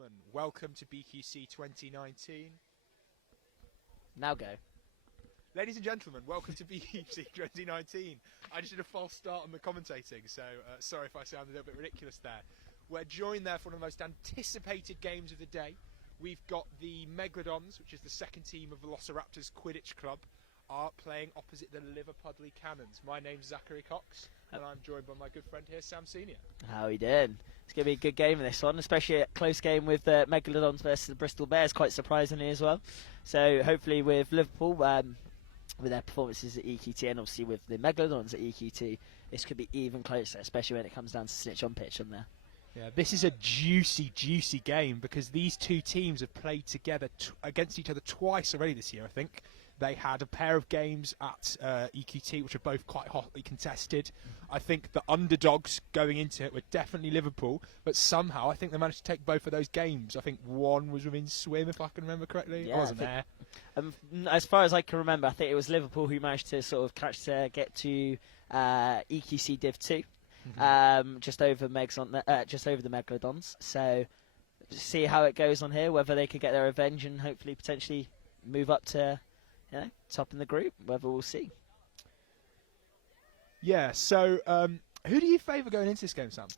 gentlemen, welcome to BQC 2019. Now go. Ladies and gentlemen, welcome to BQC 2019. I just did a false start on the commentating, so sorry if I sound a little bit ridiculous there. We're joined there for one of the most anticipated games of the day. We've got the Megalodons, which is the second team of Velociraptors Quidditch Club, are playing opposite the Liverpool Cannons. My name's Zachary Cox, and I'm joined by my good friend here, Sam Senior. How are you doing? It's going to be a good game in this one, especially a close game with Megalodons versus the Bristol Bears, quite surprisingly as well. So hopefully with Liverpool, with their performances at EQT, and obviously with the Megalodons at EQT, this could be even closer, especially when it comes down to snitch on pitch on there. Yeah, this is a juicy game because these two teams have played together against each other twice already this year, I think. They had a pair of games at EQT, which are both quite hotly contested. I think the underdogs going into it were definitely Liverpool, but somehow I think they managed to take both of those games. I think one was within swim, if I can remember correctly. Yeah, I wasn't there. As far as I can remember, I think it was Liverpool who managed to sort of get to EQC Div 2, just over the Megalodons. So see how it goes on here, whether they could get their revenge and hopefully potentially move up to top in the group, whether we'll see. Yeah, so who do you favour going into this game, Sam?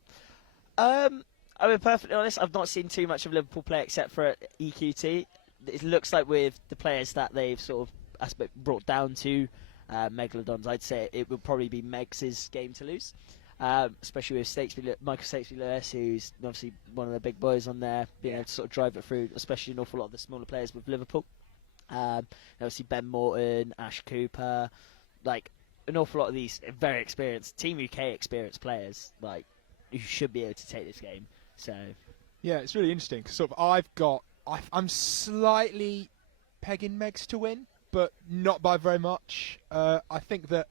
I'll be perfectly honest, I've not seen too much of Liverpool play except for at EQT. It looks like with the players that they've sort of brought down to Megalodons, I'd say it would probably be Megs' game to lose. Especially with Michael Statesby-Lewis, who's obviously one of the big boys on there, being able to sort of drive it through, especially an awful lot of the smaller players with Liverpool. Obviously Ben Morton, Ash Cooper, like an awful lot of these very experienced Team UK experienced players, like who should be able to take this game. So yeah, it's really interesting. Cause sort of I'm slightly pegging Megs to win, but not by very much. I think that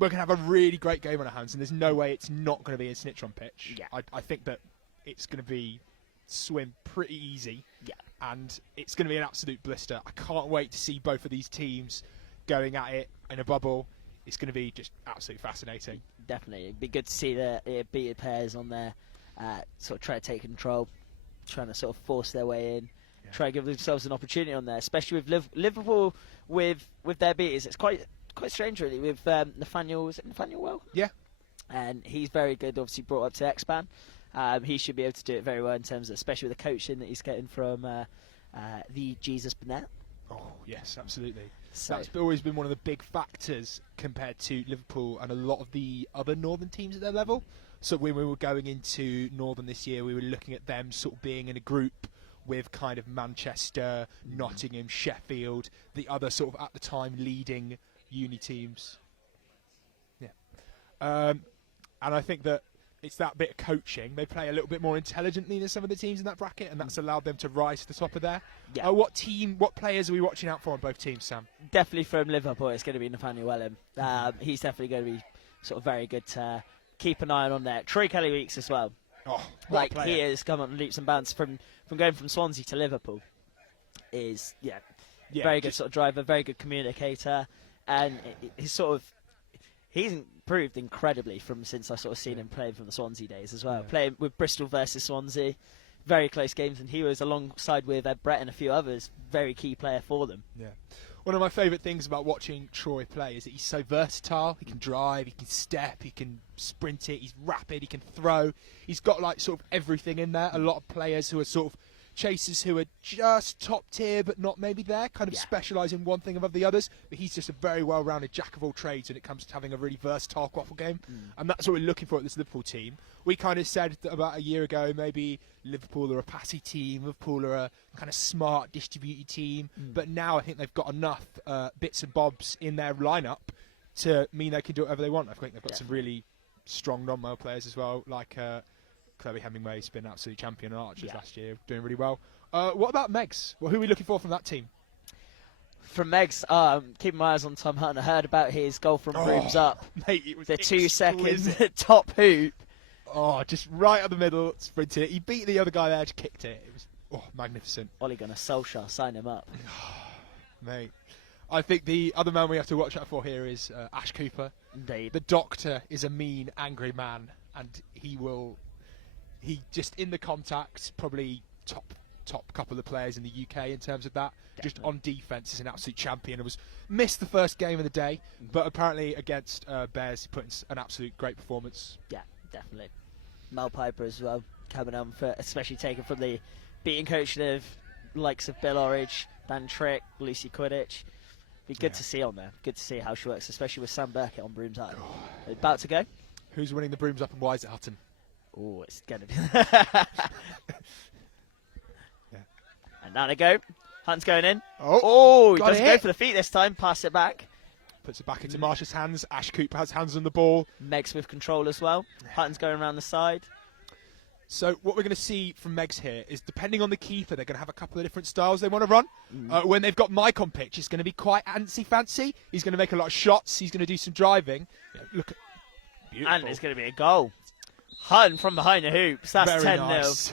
we're going to have a really great game on our hands, and there's no way it's not going to be a snitch on pitch. Yeah. I think that it's going to be swim pretty easy. Yeah. And it's going to be an absolute blister. I can't wait to see both of these teams going at it in a bubble. It's going to be just absolutely fascinating. Definitely. It'd be good to see the beated pairs on there sort of try to take control, trying to sort of force their way in, try to give themselves an opportunity on there, especially with Liverpool with their beaters. It's quite strange, really, with Nathaniel. Is it Nathaniel Well? Yeah. And he's very good, obviously brought up to X-Ban. He should be able to do it very well in terms of, especially with the coaching that he's getting from the Jesus Burnett. Oh, yes, absolutely. So that's always been one of the big factors compared to Liverpool and a lot of the other Northern teams at their level. So when we were going into Northern this year, we were looking at them sort of being in a group with kind of Manchester, Nottingham, Sheffield, the other sort of at the time leading uni teams. Yeah. And I think that it's that bit of coaching. They play a little bit more intelligently than some of the teams in that bracket, and that's allowed them to rise to the top of there. Yeah. What players are we watching out for on both teams, Sam? Definitely from Liverpool, it's going to be Nathaniel Wellham. He's definitely going to be sort of very good to keep an eye on there. Troy Kelly-Weeks as well. Oh, like he has come on leaps and bounds from going from Swansea to Liverpool. Is very good sort of driver, very good communicator, and he's improved incredibly since I sort of seen him playing from the Swansea days as well. Playing with Bristol versus Swansea, very close games, and he was alongside with Brett and a few others, very key player for them. Yeah. One of my favourite things about watching Troy play is that he's so versatile. He can drive, he can step, he can sprint it, he's rapid, he can throw. He's got like sort of everything in there. A lot of players who are sort of chasers who are just top tier but not maybe there, kind of specialise in one thing above the others, but he's just a very well-rounded jack of all trades when it comes to having a really versatile quaffle game, and that's what we're looking for at this Liverpool team. We kind of said that about a year ago maybe Liverpool are a passy team, Liverpool are a kind of smart distributed team, but now I think they've got enough bits and bobs in their lineup to mean they can do whatever they want. I think they've got some really strong non-male players as well, like Chloe Hemingway's been absolute champion in Archers last year, doing really well. What about Megs? Well, who are we looking for from that team? From Megs, keeping my eyes on Tom Hunt. I heard about his goal from Brooms Up. Mate, it was the exquisite. 2 second top hoop. Oh, just right up the middle, sprinted it. He beat the other guy there, just kicked it. It was magnificent. Ole Gunnar Solskjaer, sign him up. Mate, I think the other man we have to watch out for here is Ash Cooper. Indeed. The Doctor is a mean, angry man, and he just in the contact, probably top top couple of players in the UK in terms of that. Definitely. Just on defence, is an absolute champion. It was missed the first game of the day, but apparently against Bears, he put in an absolute great performance. Yeah, definitely. Mel Piper as well, coming on for, especially taken from the beating coaching of likes of Bill Orridge, Dan Trick, Lucy Quidditch. Be good to see on there. Good to see how she works, especially with Sam Burkett on Brooms Hutton. About to go. Who's winning the Brooms Up and why is it Hutton? Oh, it's going to be. And now they go. Hutton's going in. Oh, he doesn't go for the feet this time. Pass it back. Puts it back into Marsha's hands. Ash Cooper has hands on the ball. Meg's with control as well. Hutton's going around the side. So what we're going to see from Megs here is, depending on the keeper, they're going to have a couple of different styles they want to run. When they've got Mike on pitch, it's going to be quite antsy-fancy. He's going to make a lot of shots. He's going to do some driving. Look at beautiful. And it's going to be a goal. Hutton from behind the hoops. That's 10-0. Nice.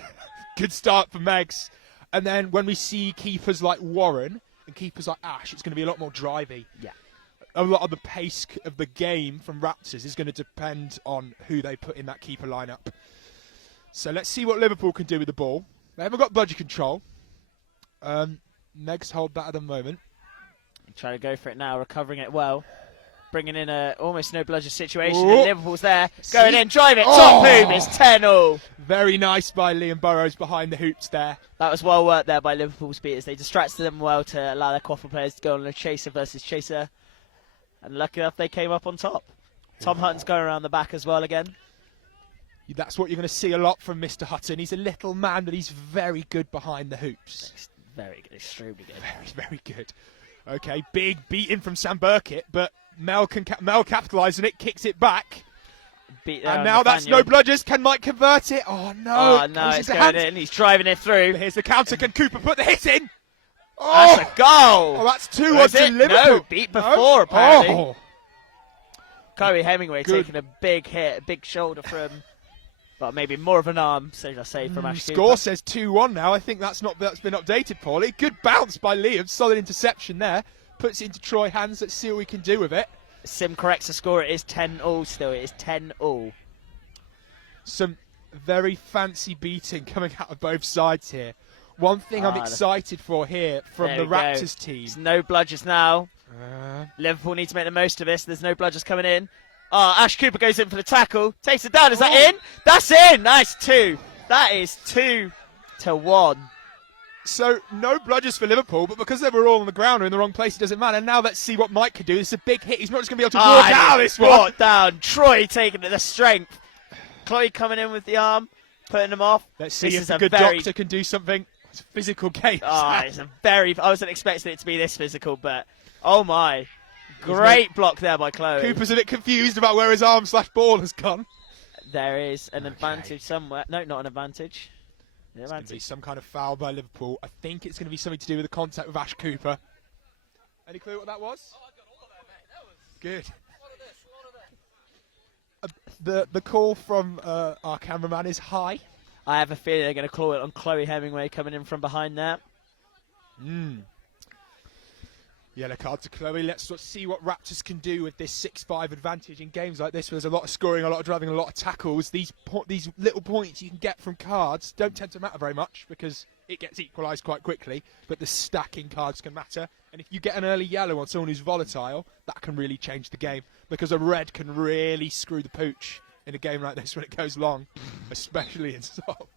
Good start for Megs. And then when we see keepers like Warren and keepers like Ash, it's going to be a lot more drivey. Yeah. A lot of the pace of the game from Raptors is going to depend on who they put in that keeper lineup. So let's see what Liverpool can do with the ball. They haven't got budget control. Megs hold that at the moment. Trying to go for it now, recovering it well. Bringing in a almost no bludger situation. Ooh. And Liverpool's there. Going in, drive it. Top hoop. It's 10-0. Very nice by Liam Burrows behind the hoops there. That was well worked there by Liverpool's beaters. They distracted them well to allow their quaffle players to go on a chaser versus chaser. And lucky enough, they came up on top. Tom Hutton's going around the back as well again. That's what you're going to see a lot from Mr. Hutton. He's a little man, but he's very good behind the hoops. Very good, extremely good. Very, very good. Okay, big beating from Sam Burkett, but Mel capitalises on it, kicks it back. And now that's no bludgers. Can Mike convert it? Oh, no. Oh, no, it's going in. He's driving it through. Here's the counter. Can Cooper put the hit in? Oh, that's a goal. Oh, that's 2-1 to Liverpool. No, beat before, apparently. Oh. Chloe Hemingway taking a big hit, a big shoulder from... But maybe more of an arm, so I say, from Ash Cooper. Score says 2-1 now. I think that's been updated, Paulie. Good bounce by Liam. Solid interception there. Puts it into Troy's hands. Let's see what we can do with it. Sim corrects the score. It is 10-0 still. It is 10-0. Some very fancy beating coming out of both sides here. One thing I'm excited for here from the Raptors team. There's no bludgers now. Liverpool need to make the most of this. There's no bludgers coming in. Oh, Ash Cooper goes in for the tackle. Takes it down. Is that in? That's in. Nice 2. That is 2-1. So, no bludgers for Liverpool, but because they were all on the ground or in the wrong place, it doesn't matter. Now let's see what Mike can do. This is a big hit. He's not just going to be able to walk out this one. Brought down. Troy taking it, the strength. Chloe coming in with the arm, putting him off. Let's see if a good doctor can do something. It's a physical game. It's a very... I wasn't expecting it to be this physical, but... Oh, my. Great block there by Chloe. Cooper's a bit confused about where his arm/ball has gone. There is an advantage somewhere. No, not an advantage. It's going to be some kind of foul by Liverpool. I think it's going to be something to do with the contact with Ash Cooper. Any clue what that was? Oh, I got all of that, mate. That was good. One of this. The call from our cameraman is high. I have a feeling they're going to call it on Chloe Hemingway coming in from behind there. Yellow card to Chloe. Let's see what Raptors can do with this 6-5 advantage in games like this where there's a lot of scoring, a lot of driving, a lot of tackles. These little points you can get from cards don't tend to matter very much because it gets equalised quite quickly, but the stacking cards can matter. And if you get an early yellow on someone who's volatile, that can really change the game because a red can really screw the pooch in a game like this when it goes long, especially in soft.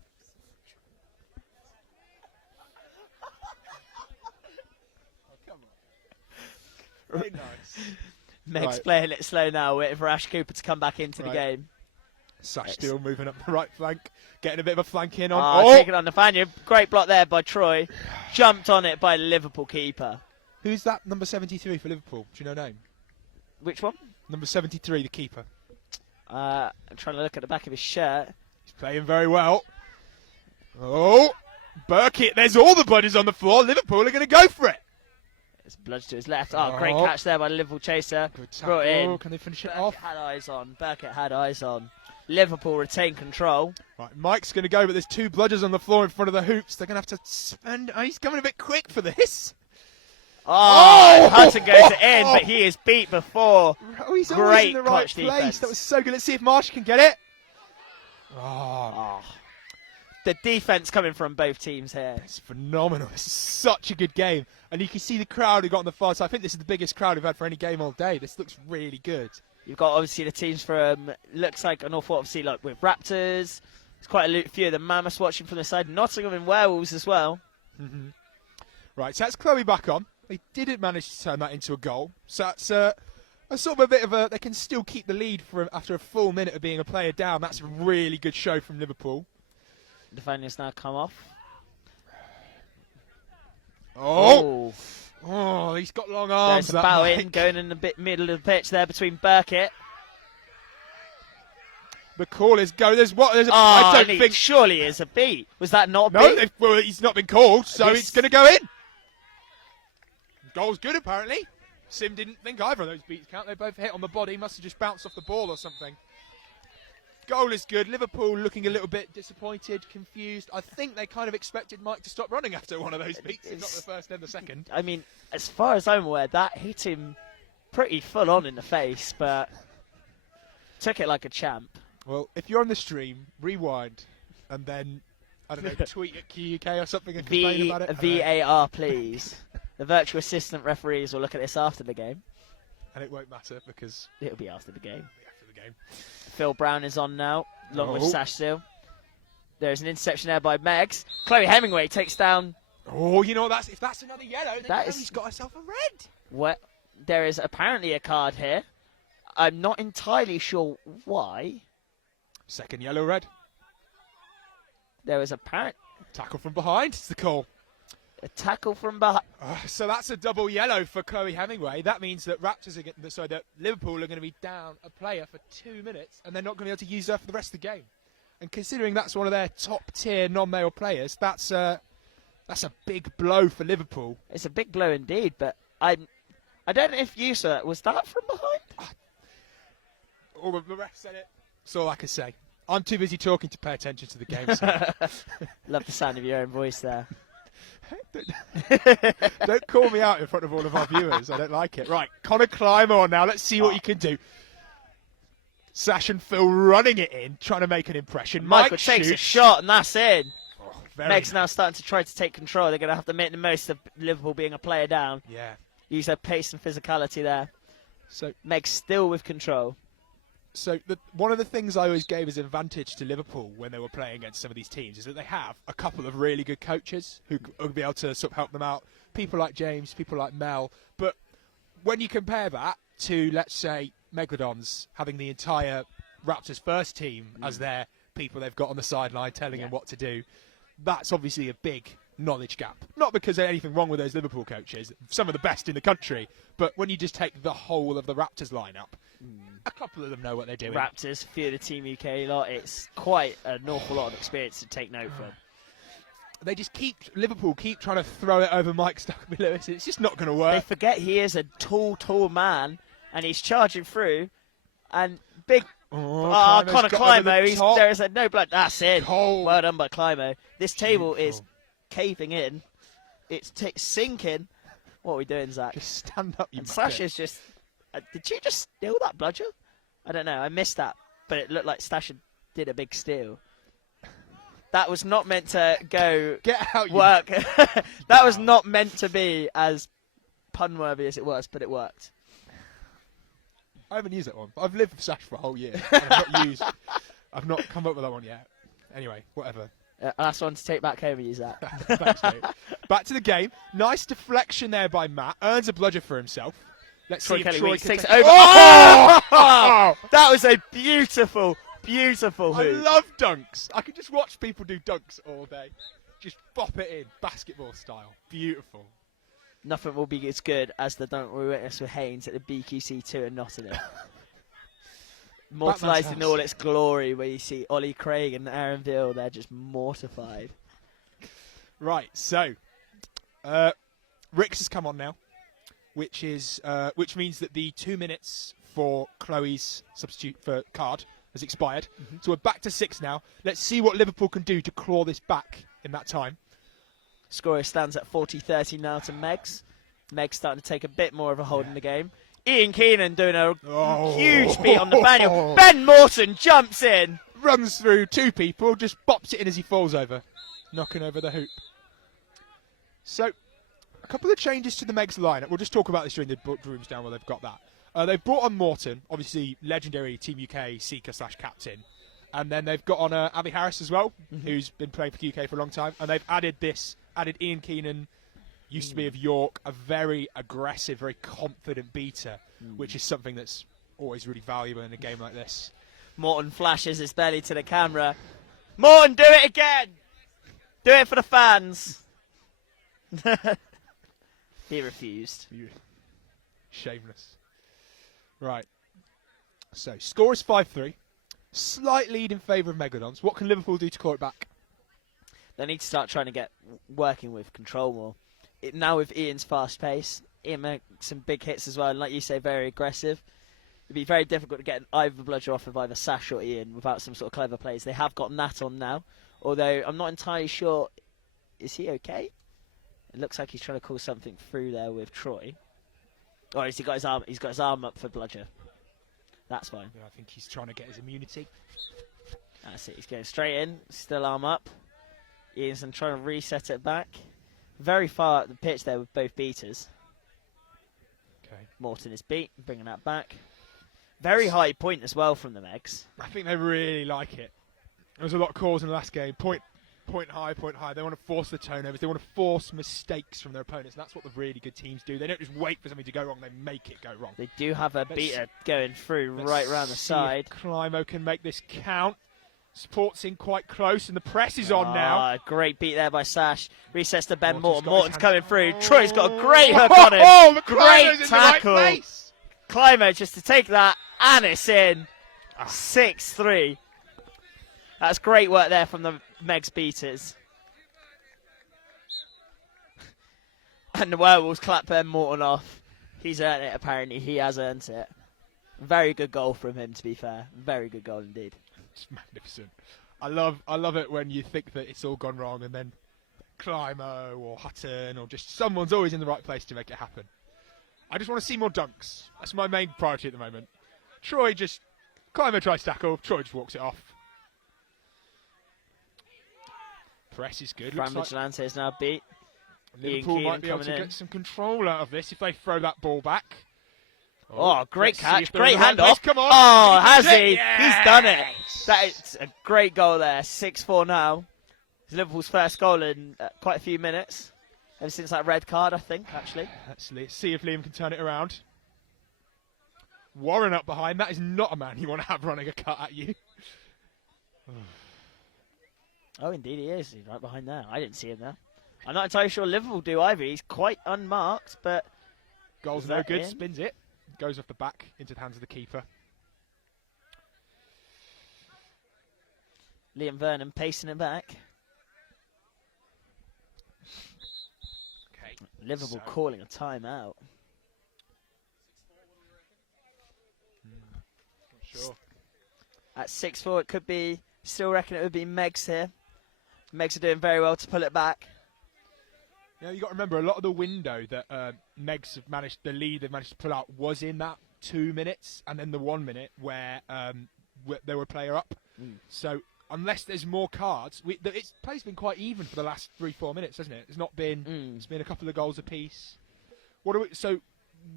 Very nice. Meg's playing it slow now, waiting for Ash Cooper to come back into the game. Sash still moving up the right flank, getting a bit of a flank in on. Taking on Nathaniel. Great block there by Troy. Jumped on it by Liverpool keeper. Who's that number 73 for Liverpool? Do you know name? Which one? Number 73, the keeper. I'm trying to look at the back of his shirt. He's playing very well. Oh, Burkett. There's all the buddies on the floor. Liverpool are going to go for it. It's bludge to his left. Great catch there by the Liverpool chaser. Good brought in. Can they finish it Burkett off? had eyes on. Burkett had eyes on. Liverpool retain control. Right, Mike's going to go, but there's 2 bludgers on the floor in front of the hoops. They're going to have to spend... Oh, he's coming a bit quick for this. Hudson goes in, but he is beat before. Oh, he's always Great in the right clutch place. defense. That was so good. Let's see if Marsh can get it. the defense coming from both teams here. It's phenomenal. This is such a good game. And you can see the crowd who got on the far side. I think this is the biggest crowd we've had for any game all day. This looks really good. You've got obviously the teams from, looks like an awful lot, obviously, like with Raptors. There's quite a few of the Mammoths watching from the side. Nottingham and Werewolves as well. Mm-hmm. Right, so that's Chloe back on. They didn't manage to turn that into a goal. So that's a sort of a bit of a... They can still keep the lead after a full minute of being a player down. That's a really good show from Liverpool. Defenders now come off. Oh, he's got long arms. There's a bow in, going in the middle of the pitch there between Burkett. The call is go. I don't think surely is a beat. Was that not a beat? No, well, he's not been called, so it's going to go in. Goal's good, apparently. Sim didn't think either of those beats count. They both hit on the body. Must have just bounced off the ball or something. Goal is good. Liverpool looking a little bit disappointed, confused. I think they kind of expected Mike to stop running after one of those beats. It's not the first, then the second. I mean, as far as I'm aware, that hit him pretty full on in the face, but took it like a champ. Well, if you're on the stream, rewind, and then, I don't know, tweet at QUK or something and complain about it. VAR, please. The virtual assistant referees will look at this after the game. And it won't matter because... It'll be after the game. After the game. Phil Brown is on now, along with Sash Seal. There's an interception there by Megs. Chloe Hemingway takes down... Oh, you know, if that's another yellow, then Chloe's got herself a red. What? There is apparently a card here. I'm not entirely sure why. Second yellow, red. There was apparent... Tackle from behind, it's the call. A tackle from behind. So that's a double yellow for Chloe Hemingway. That means that that Liverpool are going to be down a player for 2 minutes, and they're not going to be able to use her for the rest of the game. And considering that's one of their top-tier non-male players, that's a big blow for Liverpool. It's a big blow indeed, but I don't know if you saw it. Was that from behind? All the ref said it. That's all I can say. I'm too busy talking to pay attention to the game. So. Love the sound of your own voice there. Don't call me out in front of all of our viewers. I don't like it. Right, Connor Clymer on now. Let's see what you can do. Sash and Phil running it in, trying to make an impression. Michael takes a shot, and that's in. Meg's Nice. now starting to try to take control. They're going to have to make the most of Liverpool being a player down. Yeah. Use their pace and physicality there. So Meg's still with control. So one of the things I always gave as an advantage to Liverpool when they were playing against some of these teams is that they have a couple of really good coaches who will be able to sort of help them out. People like James, people like Mel. But when you compare that to, let's say, Megalodons having the entire Raptors first team as their people they've got on the sideline telling them what to do, that's obviously a big knowledge gap. Not because there's anything wrong with those Liverpool coaches, some of the best in the country, but when you just take the whole of the Raptors lineup, a couple of them know what they're doing. Raptors, few of the Team UK lot. It's quite an awful lot of experience to take note from. They just Liverpool keep trying to throw it over Mike Stuckby-Lewis. It's just not going to work. They forget he is a tall man, and he's charging through, and big... Connor Climo, there is no blood. That's in. Cold. Well done by Climo. This table is caving in. It's sinking. What are we doing, Zach? Just stand up, you Stash is just... did you just steal that bludger? I don't know. I missed that, but it looked like Stash did a big steal. That was not meant to go Get out, work. That was not meant to be as pun-worthy as it was, but it worked. I haven't used that one. I've lived with Sash for a whole year. I've not come up with that one yet. Anyway, whatever. Last one to take back home and use that. Thanks, mate. Back to the game. Nice deflection there by Matt. Earns a bludger for himself. Let's see if Troy takes can it over. Oh! That was a beautiful hoop. I love dunks. I could just watch people do dunks all day. Just bop it in, basketball style. Beautiful. Nothing will be as good as the dunk we witnessed with Haynes at the BQC 2 in Nottingham. Mortalised in all its glory, where you see Ollie Craig and Aaron Veal, they're just mortified. Right, so Rix has come on now, which means that the 2 minutes for Chloe's substitute for card has expired. So we're back to 6 now. Let's see what Liverpool can do to claw this back in that time. Scorer stands at 40-30 now to Megs. Megs starting to take a bit more of a hold in the game. Ian Keenan doing a Oh. huge beat on Nathaniel. Ben Morton jumps in. Runs through two people, just bops it in as he falls over, knocking over the hoop. So, a couple of changes to the Megs lineup. We'll just talk about this during the rooms down while they've got that. They've brought on Morton, obviously legendary Team UK seeker/captain. And then they've got on Abby Harris as well, who's been playing for UK for a long time. And they've added Ian Keenan, used to be of York, a very aggressive, very confident beater, which is something that's always really valuable in a game like this. Morton flashes his belly to the camera. Morton, do it again! Do it for the fans. He refused. Shameless. Right. So, score is 5-3. Slight lead in favour of Megalodons. What can Liverpool do to claw it back? They need to start trying to get working with control more. Now with Ian's fast pace, Ian makes some big hits as well, and like you say, very aggressive. It'd be very difficult to get either bludger off of either Sash or Ian without some sort of clever plays. They have got Nat on now, although I'm not entirely sure. Is he okay? It looks like he's trying to call something through there with Troy. Or has he got his arm? He's got his arm up for bludger. That's fine. Yeah, I think he's trying to get his immunity. That's it. He's going straight in. Still arm up. Ian's trying to reset it back. Very far up the pitch there with both beaters. Okay. Morton is beat, bringing that back. Very high point as well from the Megs. I think they really like it. There was a lot of calls in the last game. Point high, point high. They want to force the turnovers. They want to force mistakes from their opponents. And that's what the really good teams do. They don't just wait for something to go wrong. They make it go wrong. They do have a beater going through right round the side. Climo can make this count. Support's in quite close, and the press is on now. Great beat there by Sash. Resets to Ben Morton's Morton. Morton's coming through. Oh. Troy's got a great hook on him. Oh, Great in tackle. the right place. Climo just to take that, and it's in. 6-3. That's great work there from the Megs beaters. And the Werewolves clap Ben Morton off. He's earned it, apparently. He has earned it. Very good goal from him, to be fair. Very good goal indeed. It's magnificent. I love it when you think that it's all gone wrong, and then Climo or Hutton or just someone's always in the right place to make it happen. I just want to see more dunks. That's my main priority at the moment. Climo tries to tackle, Troy just walks it off. Press is good. Fran Looks Vigilante is now beat. Liverpool might be able to get some control out of this if they throw that ball back. Oh, great let's see catch. if they're Great in the right handoff. place. Come on. Oh, has he? Yes! He's done it. That is a great goal there. 6-4 now. It's Liverpool's first goal in quite a few minutes. Ever since that red card, I think, actually. Let's see if Liam can turn it around. Warren up behind. That is not a man you want to have running a cut at you. Oh, indeed he is. He's right behind there. I didn't see him there. I'm not entirely sure Liverpool do either. He's quite unmarked, but... Goal's Is no that good. in? Spins it. Goes off the back into the hands of the keeper. Liam Vernon pacing it back. Okay. Liverpool calling a timeout. Not sure. At 6-4, it could be... Still reckon it would be Megs here. Megs are doing very well to pull it back. Yeah, you got to remember a lot of the window that Megs have managed, the lead they've managed to pull out was in that 2 minutes, and then the 1 minute where they were player up. So unless there's more cards, play's been quite even for the last 3-4 minutes, hasn't it? It's not been. It's been a couple of goals apiece. What do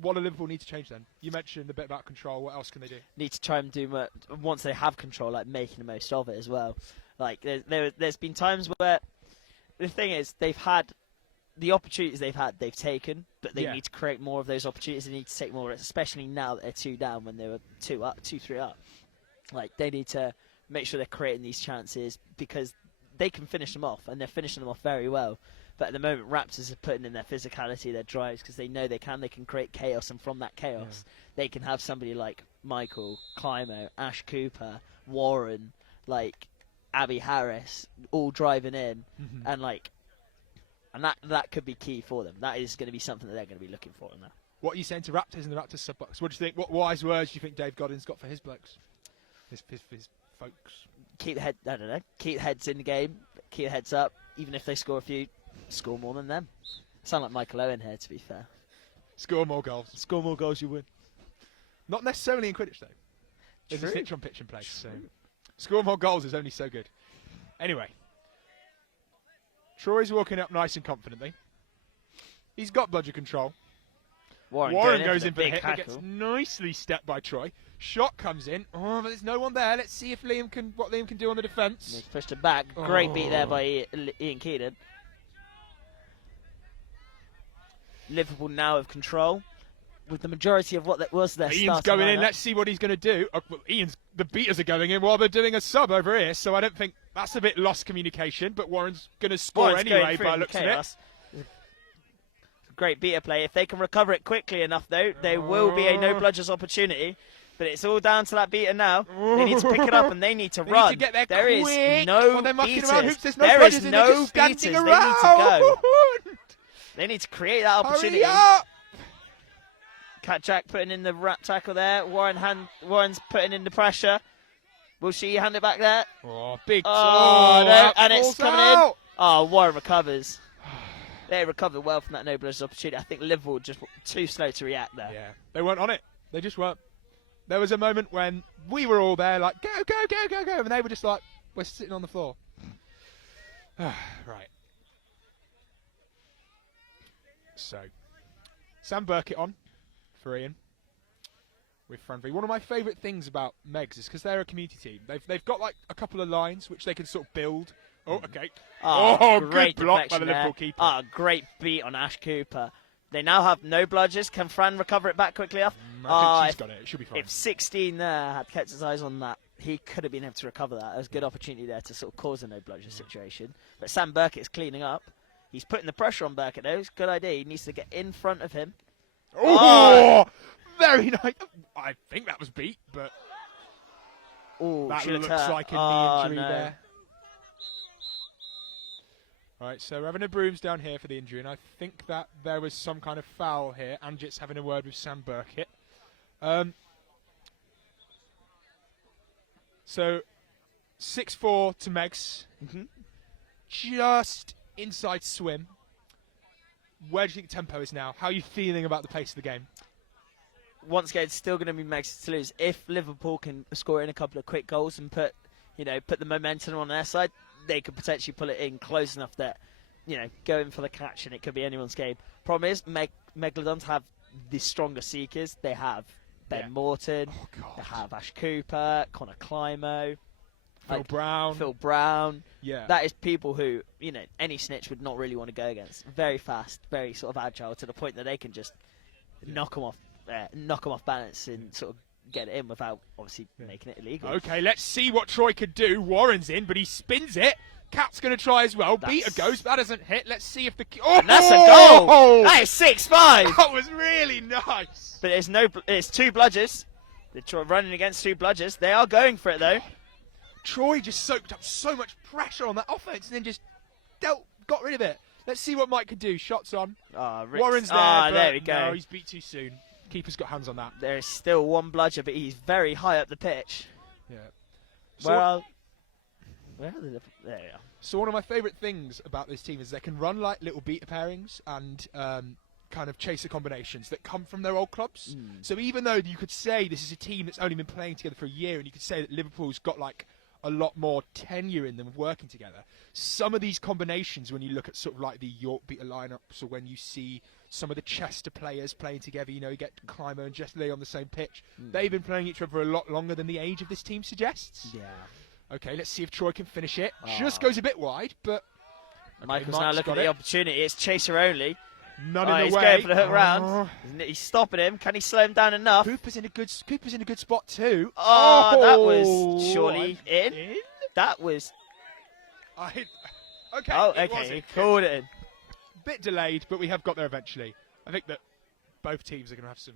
Liverpool need to change then? You mentioned a bit about control. What else can they do? Need to try and do more, once they have control, like making the most of it as well. Like there's been times where the thing is they've had the opportunities they've taken, but they need to create more of those opportunities. They need to take more, especially now that they're 2 down when they were 2-3 up. Like they need to make sure they're creating these chances because they can finish them off, and they're finishing them off very well. But at the moment, Raptors are putting in their physicality, their drives, because they know they can create chaos, and from that chaos, they can have somebody like Michael, Climo, Ash Cooper, Warren, like Abby Harris, all driving in, and that could be key for them. That is going to be something that they're going to be looking for in there. What are you saying to Raptors and the Raptors sub-box? What do you think? What wise words do you think Dave Godin's got for his blokes? His folks? Keep the head. I don't know. Keep the heads in the game. Keep the heads up. Even if they score a few, score more than them. Sound like Michael Owen here, to be fair. Score more goals. Score more goals, you win. Not necessarily in Quidditch, though. There's a True. snitch on pitch in place. So score more goals is only so good. Anyway. Troy's walking up nice and confidently. He's got bludger control. Warren goes in for the hit, but gets nicely stepped by Troy. Shot comes in. Oh, but there's no one there. Let's see if what Liam can do on the defence. He's pushed it back. Great beat there by Ian Keenan. Liverpool now have control with the majority of what that was their Ian's starting going in. lineup. Let's see what he's going to do. Oh, well, the beaters are going in while they're doing a sub over here, so I don't think that's a bit lost communication, but Warren's going to score anyway by looks of it. Great beater play. If they can recover it quickly enough, though, there will be a no bludgers opportunity. But it's all down to that beater now. They need to pick it up and they need to run. Need to get there there quick. Is no they're mucking beaters. around hoops. There's no there bludgers is and no they're just beaters. standing They around. need to go. They need to create that opportunity. Hurry up! Cat Jack putting in the rat tackle there. Warren's putting in the pressure. Will she hand it back there? Oh, big. Oh, no, and it's coming out. in. Oh, Warren recovers. They recovered well from that no bludgers opportunity. I think Liverpool just too slow to react there. Yeah, they weren't on it. They just weren't. There was a moment when we were all there like, go, go, go, go, go, and they were just like, we're sitting on the floor. Right. So, Sam Burkett on for Ian with Franvy. One of my favourite things about Megs is because they're a community team. They've got like a couple of lines which they can sort of build. Oh, okay. Oh, good great block by the deflection there. Liverpool keeper. Oh, great beat on Ash Cooper. They now have no bludgers. Can Fran recover it back quickly enough? I think she's got it. It should be fine. If 16 there had kept his eyes on that, he could have been able to recover that. There was a good opportunity there to sort of cause a no bludger situation. But Sam Burkett's cleaning up. He's putting the pressure on Burkett, though. It's a good idea. He needs to get in front of him. Oh, very nice. I think that was beat, but that looks like a knee injury there. Right, so we're having a brooms down here for the injury, and I think that there was some kind of foul here. Anjit's having a word with Sam Burkett. So, 6-4 to Megs. Just inside swim. Where do you think tempo is now? How are you feeling about the pace of the game? Once again, it's still going to be Megs to lose. If Liverpool can score in a couple of quick goals and put the momentum on their side, they could potentially pull it in close enough that, go in for the catch and it could be anyone's game. Problem is, Megalodons have the stronger seekers. They have Ben Morton, they have Ash Cooper, Connor Climo, Phil Brown. Yeah. That is people who, any snitch would not really want to go against. Very fast, very sort of agile to the point that they can just knock them off balance and sort of get it in without obviously making it illegal. Okay, let's see what Troy could do. Warren's in, but he spins it. Cat's going to try as well. Beater goes, but that doesn't hit. Let's see if the... And that's a goal! That is 6-5! That was really nice. But it's two bludgers. They're running against two bludgers. They are going for it, though. Troy just soaked up so much pressure on that offense and then just got rid of it. Let's see what Mike can do. Shots on. Warren's there, but there we go. No, he's beat too soon. Keeper's got hands on that. There is still one bludger, but he's very high up the pitch. Yeah. Where are they? There we are. So one of my favourite things about this team is they can run like little beater pairings and kind of chaser combinations that come from their old clubs. So even though you could say this is a team that's only been playing together for a year, and you could say that Liverpool's got like a lot more tenure in them of working together, some of these combinations, when you look at sort of like the York beater lineups, or when you see some of the Chester players playing together, you get Climo and Jess Lee on the same pitch, they've been playing each other a lot longer than the age of this team suggests. Yeah. Okay, let's see if Troy can finish it. Just goes a bit wide, but... Michael's now looking at the opportunity. It's chaser only. None in the he's way. going for the hook round. He's stopping him. Can he slow him down enough? Cooper's in a good spot too. That was surely in. That was... Okay. Okay, he called it in. Bit delayed, but we have got there eventually. I think that both teams are going to have some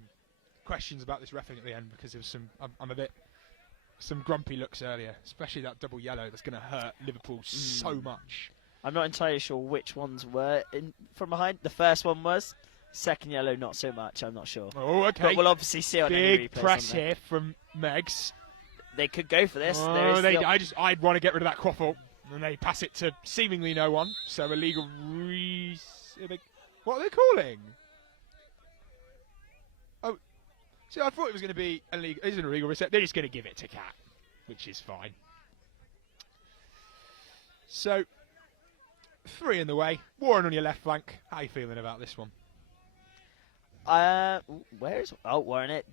questions about this reffing at the end, because there was some grumpy looks earlier, especially that double yellow that's going to hurt Liverpool so much. I'm not entirely sure which ones were in from behind. The first one was. Second yellow, not so much. I'm not sure. Oh, okay. But we'll obviously see on any replays. Big press here from Megs. They could go for this. I'd want to get rid of that quaffle, and they pass it to seemingly no one. So illegal. What are they calling? Oh, See, I thought it was going to be illegal. It isn't a legal reset. They're just going to give it to Cat, which is fine. So, 3 in the way. Warren on your left flank. How are you feeling about this one? Where is... Oh, Warren, it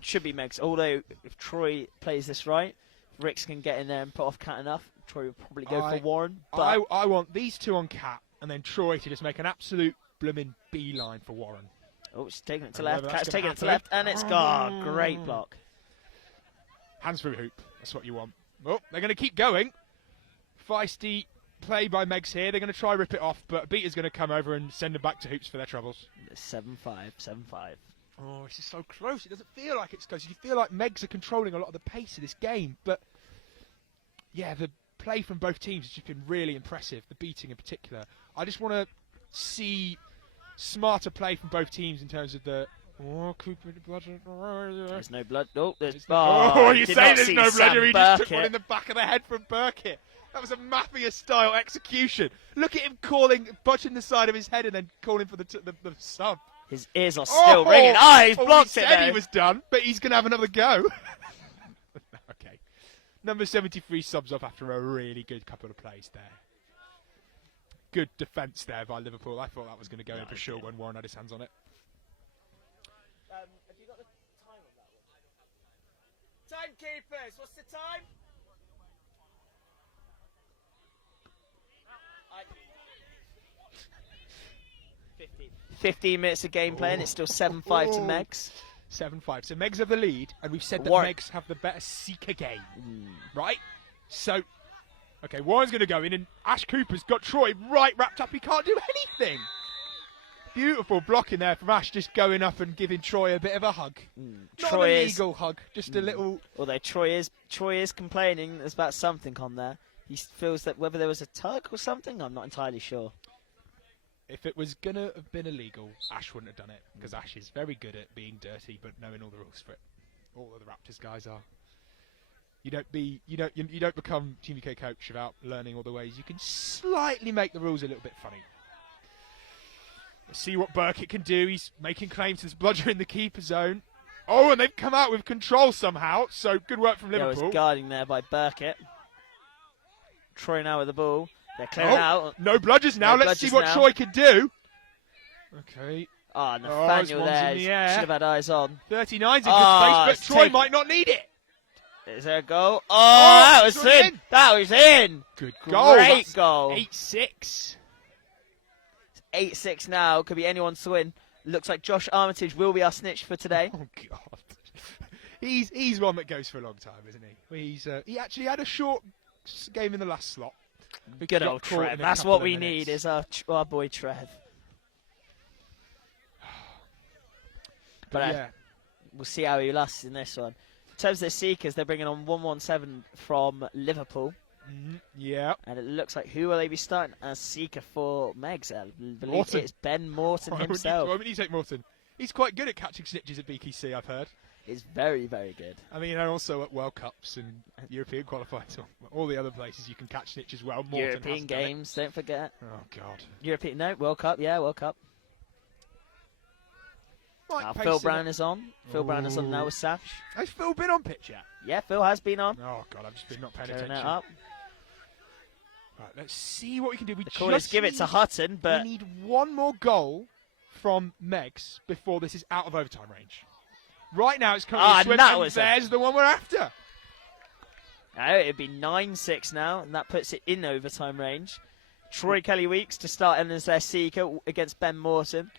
should be Megs. Although, if Troy plays this right, Ricks can get in there and put off Cat enough. Troy will probably go for Warren. But I want these 2 on Cat, and then Troy to just make an absolute blooming beeline for Warren. Oh, she's taking it to left. Cat's taking it to left, and it's gone. Great block. Hands through hoop. That's what you want. Oh, they're going to keep going. Feisty play by Megs here. They're going to try rip it off, but Beater's going to come over and send them back to hoops for their troubles. 7-5, 7-5. Oh, this is so close. It doesn't feel like it's close. You feel like Megs are controlling a lot of the pace of this game, but yeah, the play from both teams has just been really impressive, the beating in particular. I just want to see smarter play from both teams in terms of the... Oh, Cooper, the blood. There's no blood. Oh, there's... Oh, you say there's no blood, he just took Burkett. one in the back of the head from Burkett. That was a Mafia-style execution. Look at him butching the side of his head and then calling for the sub. His ears are still ringing. Oh, he's blocked he it, said he was done, but he's going to have another go. Okay. Number 73 subs off after a really good couple of plays there. Good defence there by Liverpool. I thought that was going to go in for sure when Warren had his hands on it. Have you got the time on that one? Timekeepers, what's the time? 15 minutes of gameplay and it's still 7-5 to Megs. 7-5. So Megs have the lead, and we've said that Megs have the better seeker game. Right? So, okay, Warren's going to go in, and Ash Cooper's got Troy right wrapped up. He can't do anything. Beautiful blocking there from Ash, just going up and giving Troy a bit of a hug. Not an illegal hug, just a little... Although Troy is complaining there's about something on there. He feels that whether there was a tug or something, I'm not entirely sure. If it was going to have been illegal, Ash wouldn't have done it, because Ash is very good at being dirty, but knowing all the rules for it. All of the Raptors guys are. You don't become Team UK coach without learning all the ways. You can slightly make the rules a little bit funny. Let's see what Burkett can do. He's making claims to this bludger in the keeper zone. Oh, and they've come out with control somehow, so good work from Liverpool. There was guarding there by Burkett. Troy now with the ball. They're clearing out. No bludgers now. No Let's see bludgers what now. Troy can do. Okay. Nathaniel there. in the Should air. have had eyes on. 39's in good space, but Troy might not need it. Is there a goal? Oh, that was Troy in. That was in. Good goal. Great That's goal. 8-6. 8-6 now. Could be anyone's to win. Looks like Josh Armitage will be our snitch for today. Oh God. He's one that goes for a long time, isn't he? He actually had a short game in the last slot. Good old Trev. That's what we need, is our boy Trev. But yeah, we'll see how he lasts in this one. In terms of the Seekers, they're bringing on 117 from Liverpool. Yeah. And it looks like, who will they be starting as Seeker for Megs? I believe Morton. it's Ben Morton himself. Why would you take Morton? He's quite good at catching snitches at BQC, I've heard. He's very, very good. I mean, and also at World Cups and European qualifiers, all the other places you can catch snitches well. Morton European games, don't forget. Oh, God. World Cup, yeah, World Cup. Phil Brown is on. Phil Brown is on now with Sash. Has Phil been on pitch yet? Yeah, Phil has been on. Oh, God, I've just been not paying Turning attention. it up. Right, let's see what we can do. The call is give it to Hutton, but... We need one more goal from Megs before this is out of overtime range. Right now, it's currently a swim, and there's the one we're after. It'd be 9-6 now, and that puts it in overtime range. Troy Kelly-Weeks to start in as their seeker against Ben Morton.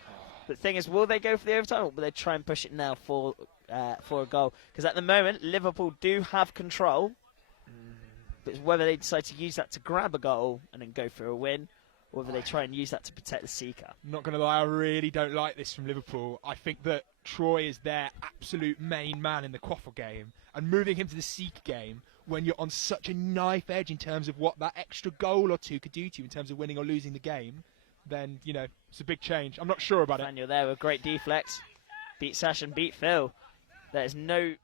The thing is, will they go for the overtime, or will they try and push it now for a goal? Because at the moment, Liverpool do have control. But it's whether they decide to use that to grab a goal and then go for a win, or whether they try and use that to protect the seeker. I'm not going to lie, I really don't like this from Liverpool. I think that Troy is their absolute main man in the quaffle game, and moving him to the seeker game when you're on such a knife edge in terms of what that extra goal or two could do to you in terms of winning or losing the game, then, you know, it's a big change. I'm not sure about it. Daniel there with great deflex. Beat Sash and beat Phil. There's no...